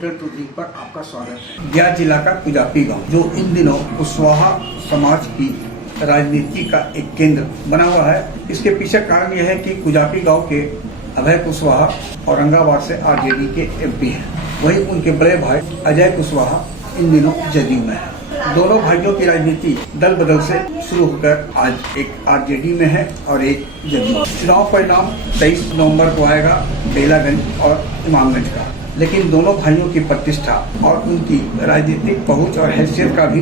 Hotel tourism पर आपका स्वागत है। गया जिला का कुजापी गांव जो इन दिनों कुशवाहा समाज की राजनीति का एक केंद्र बना हुआ है। इसके पीछे कारण यह है कि कुजापी गांव के अभय कुशवाहा औरंगाबाद से आरजेडी के एमपी हैं। वहीं उनके बड़े भाई अजय कुशवाहा इन दिनों जदयू में है। दोनों भाइयों की राजनीति दल बदल से शुरू होकर आज एक आरजेडी में है और एक जदयू। चुनाव परिणाम 23 नवंबर को आएगा बेलागंज और इमामगंज का, लेकिन दोनों भाइयों की प्रतिष्ठा और उनकी राजनीतिक पहुंच और हैसियत का भी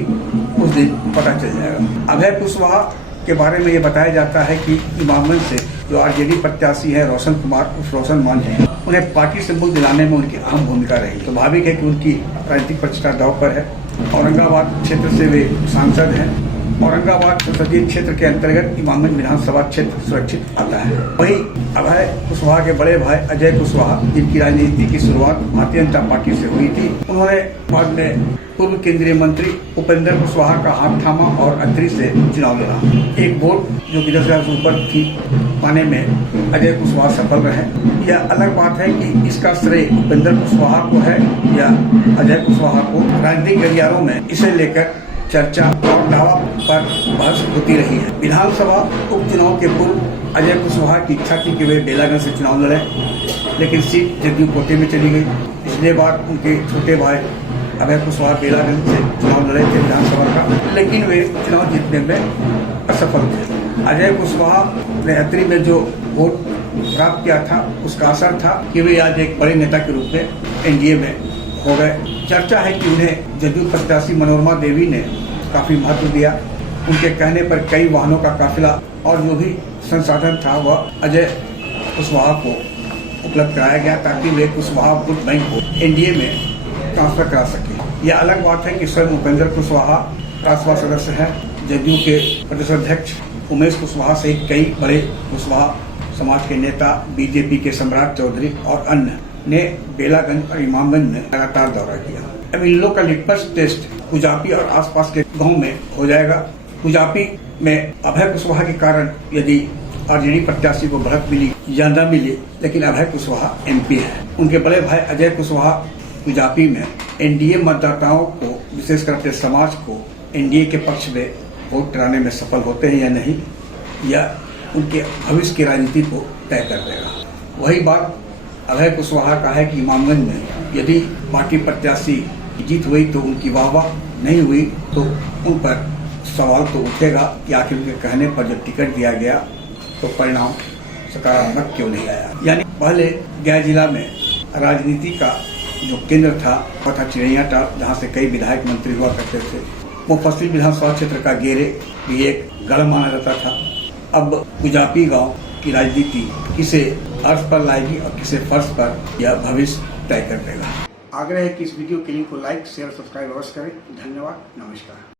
उस दिन पता चल जाएगा। अभय कुशवाहा के बारे में ये बताया जाता है कि इमामगंज से जो आरजेडी प्रत्याशी है रोशन कुमार उर्फ रोशन मान है, उन्हें पार्टी सिंबल दिलाने में उनकी अहम भूमिका रही। स्वाभाविक है कि उनकी राजनीतिक प्रतिष्ठा दांव पर है। औरंगाबाद क्षेत्र से वे सांसद हैं। औरंगाबाद संसदीय क्षेत्र के अंतर्गत इमामगंज विधानसभा क्षेत्र सुरक्षित आता है। वहीं अभय कुशवाहा के बड़े भाई अजय कुशवाहा, जिनकी राजनीति की शुरुआत भारतीय जनता पार्टी से हुई थी, उन्होंने बाद में पूर्व केंद्रीय मंत्री उपेंद्र कुशवाहा का हाथ थामा और अत्री से चुनाव लड़ा। एक वोट जो कि 10,000 से ऊपर थी पाने में अजय कुशवाहा सफल रहे। यह अलग बात है कि इसका श्रेय उपेंद्र कुशवाहा को है या अजय कुशवाहा को। राजनीतिक गलियारों में इसे लेकर चर्चा और दावा पर बहस होती रही है। विधानसभा उपचुनाव के पूर्व अजय कुशवाहा की इच्छा थी कि वे बेलागंज से चुनाव लड़े, लेकिन सीट जदयू कोटे में चली गई। पिछले बार उनके छोटे भाई अभय कुशवाहा बेलागंज से चुनाव लड़े थे विधानसभा का, लेकिन वे चुनाव जीतने में असफल थे। अजय कुशवाहा ने अत्री में जो वोट प्राप्त किया था उसका असर था कि वे आज एक बड़े नेता के रूप में एनडीए में हो गए। चर्चा है कि उन्हें जदयू प्रत्याशी मनोरमा देवी ने काफी महत्व दिया। उनके कहने पर कई वाहनों का काफिला और जो भी संसाधन था वह अजय कुशवाहा को उपलब्ध कराया गया ताकि वे कुशवाहा वोट बैंक को एनडीए में ट्रांसफर करा सके। यह अलग बात है कि स्वयं उपेंद्र कुशवाहा राज्यसभा सदस्य है। जदयू के प्रदेश अध्यक्ष उमेश कुशवाहा सहित कई बड़े कुशवाहा समाज के नेता, बीजेपी के सम्राट चौधरी और अन्य ने बेलागंज और इमामगंज में लगातार दौरा किया। अब इन लोगों का लिटमस टेस्ट कुजापी और आसपास के गांव में हो जाएगा। कुजापी में अभय कुशवाहा के कारण यदि आरजेडी प्रत्याशी को बढ़त मिली या न मिली, लेकिन अभय कुशवाहा एमपी है। उनके बड़े भाई अजय कुशवाहा कुजापी में एनडीए मतदाताओं को, विशेषकर अपने समाज को एनडीए के पक्ष में वोट कराने में सफल होते हैं या नहीं, यह उनके भविष्य की राजनीति को तय कर देगा। वही बात अभय कुशवाहा का है कि इमामगंज में यदि पार्टी प्रत्याशी की जीत हुई तो उनकी वाहवाह, नहीं हुई तो उन पर सवाल तो उठेगा कि आखिर उनके कहने पर जब टिकट दिया गया तो परिणाम सकारात्मक क्यों नहीं आया। यानी पहले गया जिला में राजनीति का जो केंद्र था वह था चिड़ैयाटाल, जहाँ से कई विधायक मंत्री हुआ करते थे। मुफस्सिल विधानसभा क्षेत्र का गेरे भी एक गढ़ माना जाता था। अब कुजापी गांव की राजनीति किसे अर्श पर लाएगी और किसे फर्श पर यह भविष्य तय कर देगा। आग्रह है कि इस वीडियो के लिंक को लाइक, शेयर, सब्सक्राइब अवश्य करें। धन्यवाद, नमस्कार।